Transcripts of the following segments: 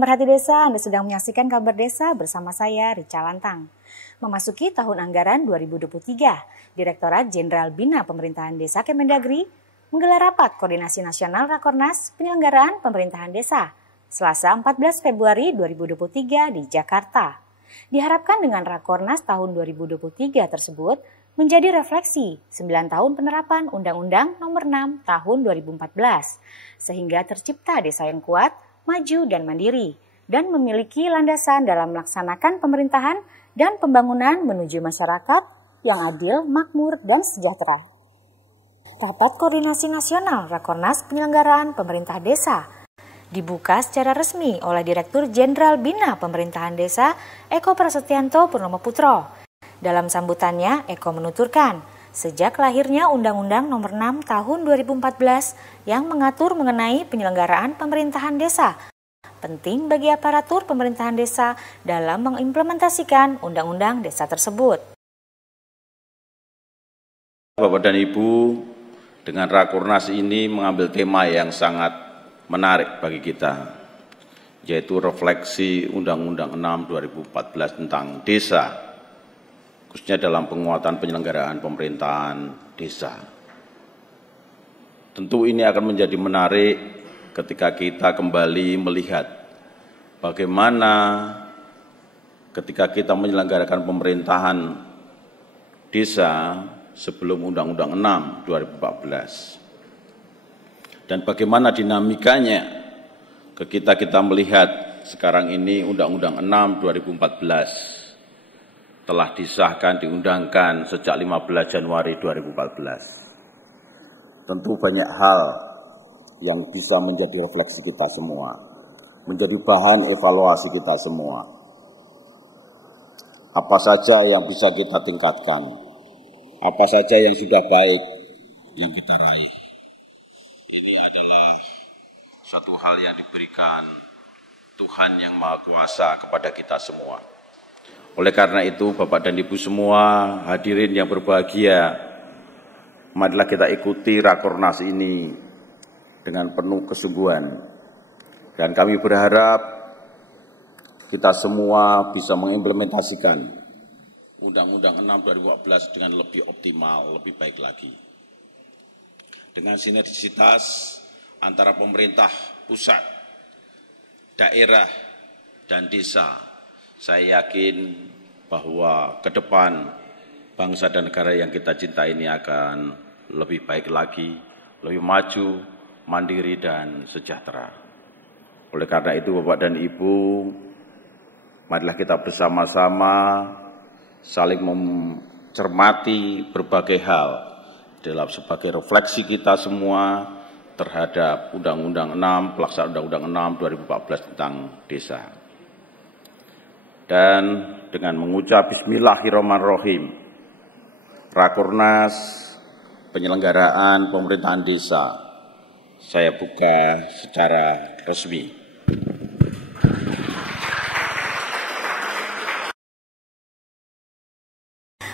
Pemerhati desa, Anda sedang menyaksikan Kabar Desa bersama saya, Rica Lantang. Memasuki tahun anggaran 2023, Direktorat Jenderal Bina Pemerintahan Desa Kemendagri menggelar rapat koordinasi nasional Rakornas penyelenggaraan pemerintahan desa Selasa 14 Februari 2023 di Jakarta. Diharapkan dengan Rakornas tahun 2023 tersebut menjadi refleksi 9 tahun penerapan Undang-Undang Nomor 6 Tahun 2014, sehingga tercipta desa yang kuat, maju dan mandiri, dan memiliki landasan dalam melaksanakan pemerintahan dan pembangunan menuju masyarakat yang adil, makmur, dan sejahtera. Rapat Koordinasi Nasional Rakornas Penyelenggaraan Pemerintah Desa dibuka secara resmi oleh Direktur Jenderal Bina Pemerintahan Desa Eko Prasetyanto Purnomo Putro. Dalam sambutannya, Eko menuturkan, sejak lahirnya Undang-Undang Nomor 6 Tahun 2014 yang mengatur mengenai penyelenggaraan pemerintahan desa, penting bagi aparatur pemerintahan desa dalam mengimplementasikan Undang-Undang Desa tersebut. Bapak dan Ibu, dengan Rakornas ini mengambil tema yang sangat menarik bagi kita, yaitu refleksi Undang-Undang 6 2014 tentang desa, khususnya dalam penguatan penyelenggaraan pemerintahan desa. Tentu ini akan menjadi menarik ketika kita kembali melihat bagaimana ketika kita menyelenggarakan pemerintahan desa sebelum Undang-Undang 6 2014. Dan bagaimana dinamikanya ketika kita melihat sekarang ini Undang-Undang 6 2014 telah disahkan, diundangkan sejak 15 Januari 2014. Tentu banyak hal yang bisa menjadi refleksi kita semua, menjadi bahan evaluasi kita semua. Apa saja yang bisa kita tingkatkan, apa saja yang sudah baik yang kita raih. Ini adalah suatu hal yang diberikan Tuhan yang Maha Kuasa kepada kita semua. Oleh karena itu, Bapak dan Ibu semua, hadirin yang berbahagia, marilah kita ikuti Rakornas ini dengan penuh kesungguhan. Dan kami berharap kita semua bisa mengimplementasikan Undang-Undang 6 2014 dengan lebih optimal, lebih baik lagi. Dengan sinergisitas antara pemerintah pusat, daerah, dan desa, saya yakin bahwa ke depan bangsa dan negara yang kita cintai ini akan lebih baik lagi, lebih maju, mandiri, dan sejahtera. Oleh karena itu, Bapak dan Ibu, marilah kita bersama-sama saling mencermati berbagai hal dalam sebagai refleksi kita semua terhadap Undang-Undang 6, pelaksanaan Undang-Undang 6 2014 tentang desa. Dan dengan mengucap Bismillahirrahmanirrahim, Rakornas penyelenggaraan pemerintahan desa, saya buka secara resmi.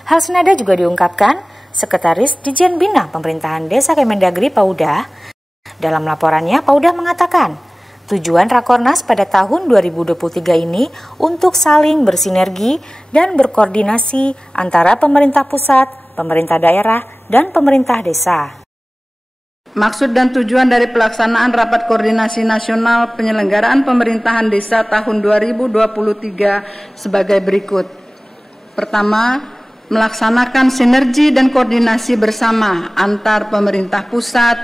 Hal senada juga diungkapkan Sekretaris Dijen Bina Pemerintahan Desa Kemendagri Paudah. Dalam laporannya, Paudah mengatakan, tujuan Rakornas pada tahun 2023 ini untuk saling bersinergi dan berkoordinasi antara pemerintah pusat, pemerintah daerah, dan pemerintah desa. Maksud dan tujuan dari pelaksanaan Rapat Koordinasi Nasional Penyelenggaraan Pemerintahan Desa tahun 2023 sebagai berikut. Pertama, melaksanakan sinergi dan koordinasi bersama antar pemerintah pusat,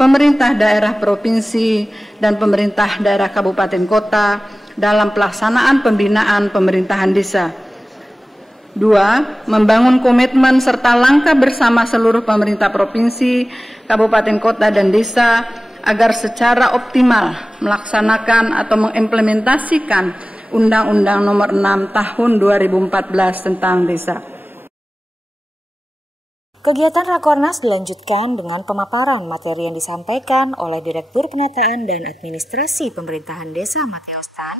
pemerintah daerah provinsi, dan pemerintah daerah kabupaten kota dalam pelaksanaan pembinaan pemerintahan desa. 2. Membangun komitmen serta langkah bersama seluruh pemerintah provinsi, kabupaten kota, dan desa agar secara optimal melaksanakan atau mengimplementasikan Undang-Undang Nomor 6 Tahun 2014 tentang desa. Kegiatan Rakornas dilanjutkan dengan pemaparan materi yang disampaikan oleh Direktur Penataan dan Administrasi Pemerintahan Desa Mateus Tan,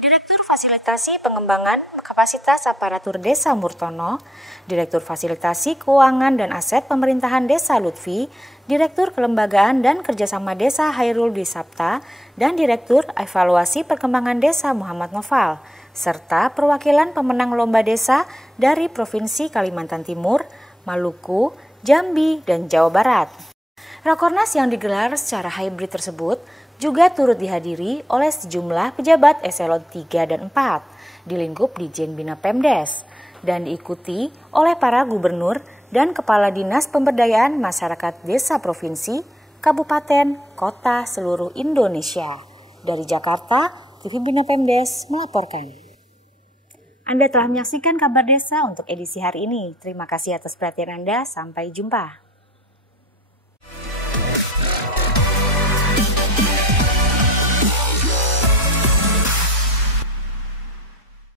Direktur Fasilitasi Fasilitasi Pengembangan Kapasitas Aparatur Desa Murtono, Direktur Fasilitasi Keuangan dan Aset Pemerintahan Desa Lutfi, Direktur Kelembagaan dan Kerjasama Desa Hairul Disapta, dan Direktur Evaluasi Perkembangan Desa Muhammad Noval, serta perwakilan pemenang lomba desa dari Provinsi Kalimantan Timur, Maluku, Jambi, dan Jawa Barat. Rakornas yang digelar secara hybrid tersebut juga turut dihadiri oleh sejumlah pejabat eselon 3 dan 4 di lingkup Ditjen Bina Pemdes dan diikuti oleh para gubernur dan kepala dinas pemberdayaan masyarakat desa provinsi, kabupaten, kota seluruh Indonesia. Dari Jakarta, TV Bina Pemdes melaporkan. Anda telah menyaksikan kabar desa untuk edisi hari ini. Terima kasih atas perhatian Anda. Sampai jumpa.